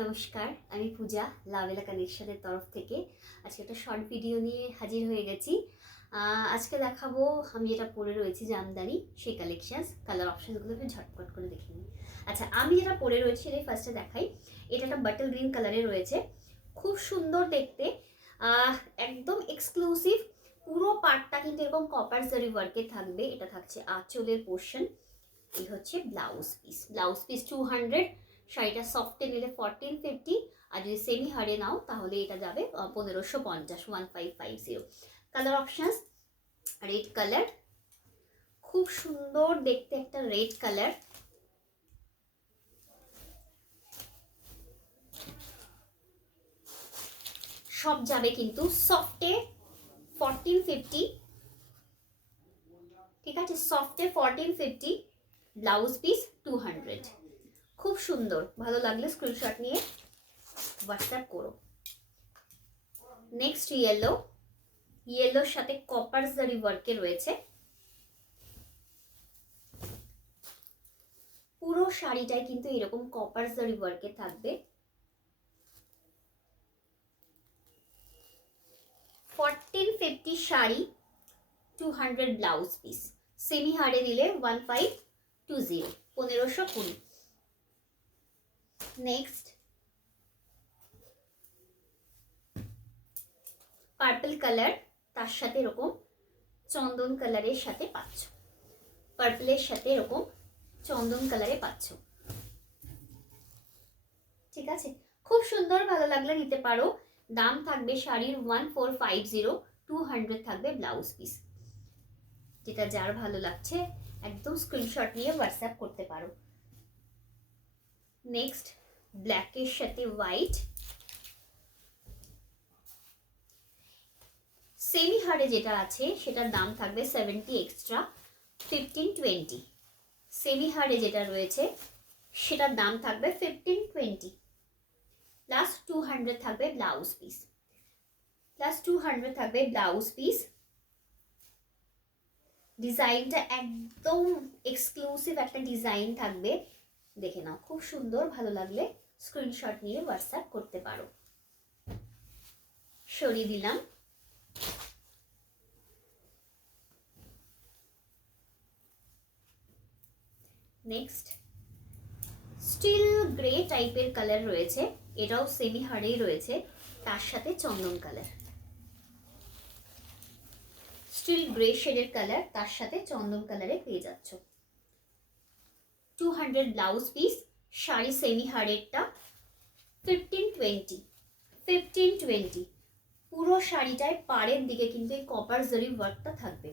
নমস্কার, আমি পূজা লাভেলা কানেকশনের তরফ থেকে আজকে একটা শর্ট ভিডিও নিয়ে হাজির হয়ে গেছি। আজকে দেখাবো আমি যেটা পরে রয়েছি জামদানি সেই কালেকশনস কালার অপশনগুলো আমি ঝটপট করে দেখে নিই। আচ্ছা, আমি যেটা পরে রয়েছি সেটাই ফার্স্টে দেখাই। এটা একটা বাটল গ্রিন কালারে রয়েছে, খুব সুন্দর দেখতে, একদম এক্সক্লুসিভ। পুরো পার্টটা কিন্তু এরকম কপার জারি ওয়ার্কে থাকবে। এটা থাকছে আঁচলের পোর্শন, এই হচ্ছে ব্লাউজ পিস। ব্লাউজ পিস 200, শাড়িটা সফটে নিলে 1450, আর যদি সেমি হারে নাও তাহলে এটা যাবে 1550, 1550। কালার অপশনস রেড কালার, খুব সুন্দর দেখতে একটা রেড কালার। সব যাবে কিন্তু সফটে 1450, ঠিক আছে, সফটে 1450, ব্লাউজ পিস 200। খুব সুন্দর, ভালো লাগলে স্ক্রিনশট নিয়ে হোয়াটসঅ্যাপ করো। নেক্সট ইয়েলো, ইয়েলোর সাথে কপার জারি ওয়ার্কে রয়েছে। পুরো শাড়িটাই কিন্তু এরকম কপার জারি ওয়ার্কে থাকবে। 1450 শাড়ি, 200 ব্লাউজ পিস, সেমি হারে নিলে 1520, 1520। নেক্সট পার্পল কালার, তার সাথে এরকম চন্দন কালারের সাথে পাচ্ছ, পার্পলের সাথে এরকম চন্দন কালারে পাচ্ছ, ঠিক আছে, খুব সুন্দর, ভালো লাগলে নিতে পারো। দাম থাকবে শাড়ির 1450, 200 থাকবে ব্লাউজ পিস। যেটা যার ভালো লাগছে একদম স্ক্রিনশট নিয়ে হোয়াটসঅ্যাপ করতে পারো। নেক্সট ব্ল্যাকের সাথে হোয়াইট, সেমি হারে যেটা আছে সেটার দাম থাকবে 70 এক্সট্রা, 1520। সেমি হারে যেটা রয়েছে সেটার দাম থাকবে 1520, প্লাস 200 থাকবে ব্লাউজ পিস, প্লাস 200 থাকবে ব্লাউজ পিস। ডিজাইনটা একদম এক্সক্লুসিভ একটা ডিজাইন থাকবে, দেখে নাও, খুব সুন্দর, ভালো লাগলে স্ক্রিনশট নিয়ে হোয়াটসঅ্যাপ করতে পারো। সরিয়ে দিলাম। নেক্সট স্টিল গ্রে টাইপের কালার রয়েছে, এটাও সেমি হার্ডেই রয়েছে, তার সাথে চন্দন কালার। স্টিল গ্রে শেডের কালার, তার সাথে চন্দন কালারে পেয়ে যাচ্ছ। 200 ব্লাউজ পিস, শাড়ি সেমি হার্ডেরটা 1520, 1520। পুরো শাড়িটায় পাড়ের দিকে কিন্তু এই কপার জরি ওয়ার্কটা থাকবে।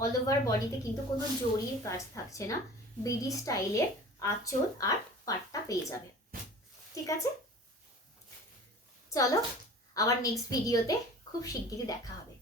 অল ওভার বডিতে কিন্তু কোনো জরির কাজ থাকছে না, বিডি স্টাইলের আঁচল আর পাটটা পেয়ে যাবে, ঠিক আছে। চলো, আবার নেক্সট ভিডিওতে খুব শিগগিরই দেখা হবে।